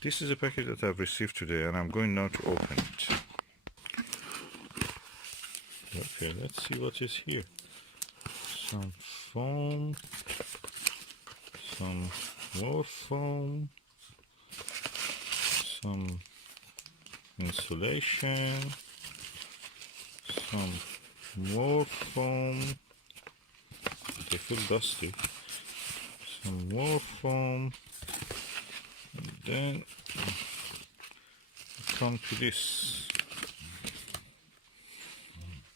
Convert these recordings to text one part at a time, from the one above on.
This is a package that I've received today, and I'm going now to open it. Okay, let's see what is here. Some foam, some more foam, some insulation, some more foam. They feel dusty. Some more foam, and then come to this.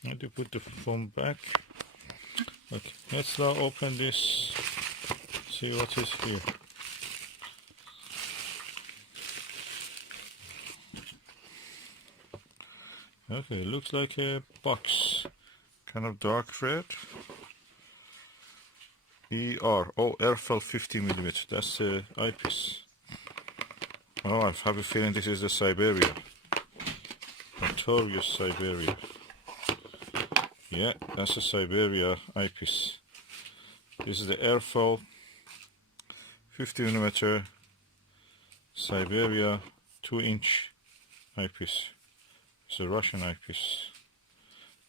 How do you put the foam back? Okay, let's now open this, see what is here. Okay, looks like a box, kind of dark red. Erfle 50mm, that's the eyepiece. Oh, I have a feeling this is the Siberia. Notorious Siberia. Yeah, that's a Siberia eyepiece. This is the Erfle 50mm Siberia 2-inch eyepiece. It's a Russian eyepiece.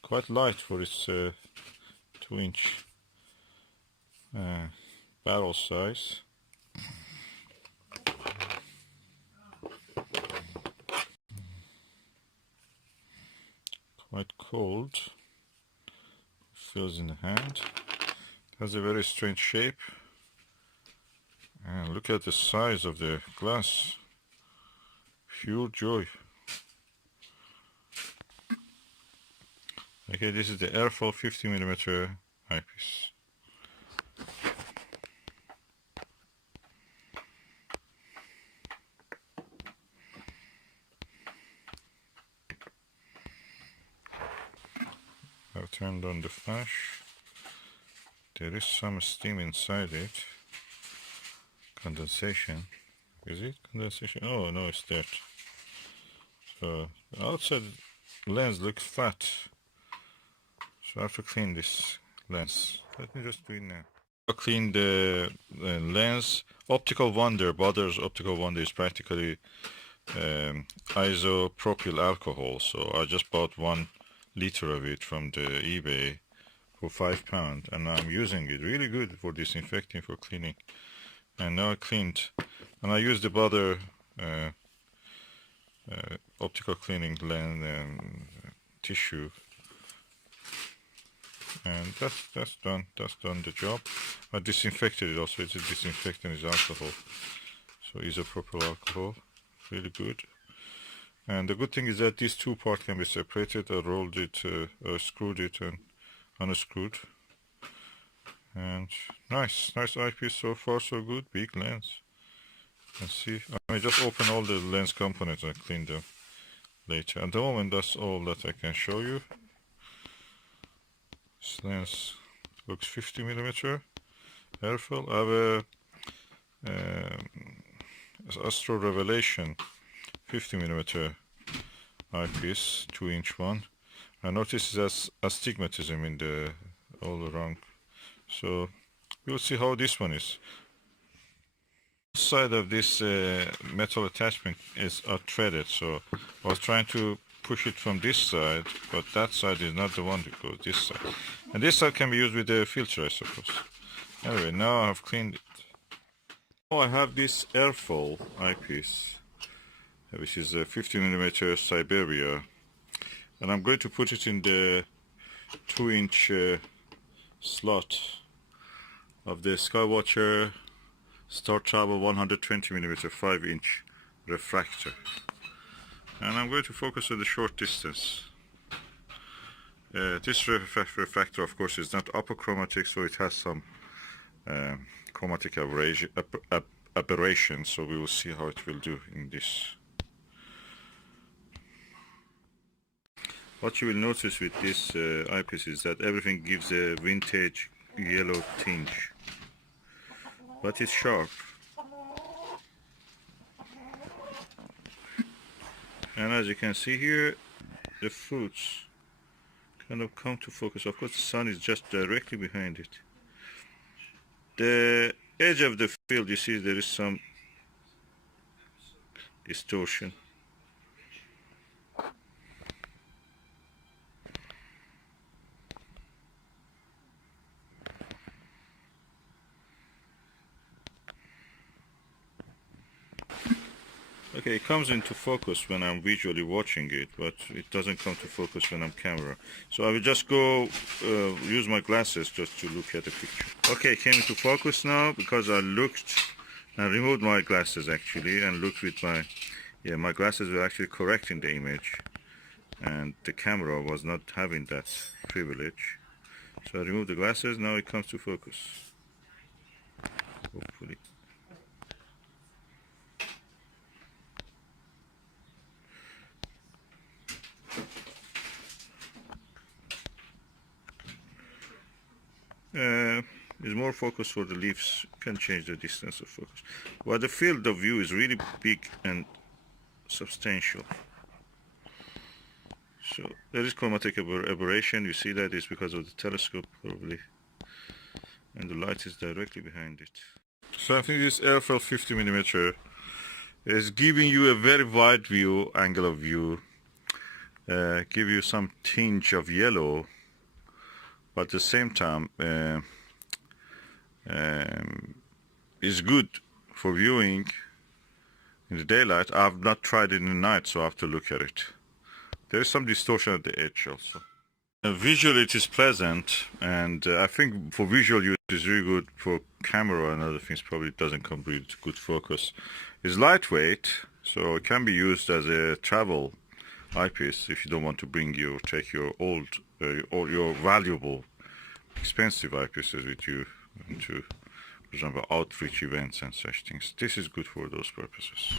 Quite light for its 2-inch barrel size. Quite cold. Feels in the hand. Has a very strange shape. And look at the size of the glass. Pure joy. Okay, this is the Erfle 50mm eyepiece. I've turned on the flash. There is some steam inside it. Condensation. Is it condensation? Oh no, it's dirt. So the outside lens looks flat. So I have to clean this lens. Let me just do it now. I'll clean the lens. Optical Wonder, Bother's Optical Wonder is practically isopropyl alcohol. So I just bought 1 liter of it from the eBay for £5, and I'm using it. Really good for disinfecting, for cleaning. And now I cleaned, and I used the Bother optical cleaning lens tissue, and that's done the job. I disinfected it also. It's a disinfectant, is alcohol, so isopropyl alcohol, really good. And the good thing is that these two parts can be separated. I rolled it, screwed it and unscrewed, and nice eyepiece. So far so good. Big lens. Let's see, I may just open all the lens components and clean them later. At the moment, that's all that I can show you. This lens looks 50mm Erfle. I have a Astro Revelation 50mm eyepiece, 2-inch one. I noticed there's astigmatism in the all around, so we'll see how this one is. Side of this metal attachment is threaded, so I was trying to push it from this side, but that side is not the one that goes this side, and this side can be used with the filter, I suppose. Anyway, now I've cleaned it. Oh, I have this Erfle eyepiece, which is a 50mm Siberia, and I'm going to put it in the 2-inch slot of the Skywatcher Star Travel 120mm 5-inch refractor, and I'm going to focus on the short distance. This refractor, of course, is not apochromatic, so it has some chromatic aberration, so we will see how it will do in this. What you will notice with this eyepiece is that everything gives a vintage yellow tinge, but it's sharp. And as you can see here, the fruits kind of come to focus. Of course, the sun is just directly behind it. The edge of the field, you see there is some distortion. Okay, it comes into focus when I'm visually watching it, but it doesn't come to focus when I'm camera. So I will just go use my glasses just to look at the picture. Okay, it came into focus now because I looked and removed my glasses actually and looked with my, yeah, my glasses were actually correcting the image and the camera was not having that privilege. So I removed the glasses, now it comes to focus. Hopefully. Is more focus for the leaves, can change the distance of focus. But the field of view is really big and substantial. So there is chromatic aberration, you see that is because of the telescope probably. And the light is directly behind it. So I think this Erfle 50mm is giving you a very wide view, angle of view, give you some tinge of yellow, but at the same time is good for viewing in the daylight. I've not tried it in the night, so I have to look at it. There is some distortion at the edge also. Visually it is pleasant, and I think for visual use it is really good. For camera and other things probably it doesn't come really to good focus. It's lightweight, so it can be used as a travel eyepiece if you don't want to bring your, take your old or your valuable expensive eyepieces with you into, for example, outreach events and such things. This is good for those purposes.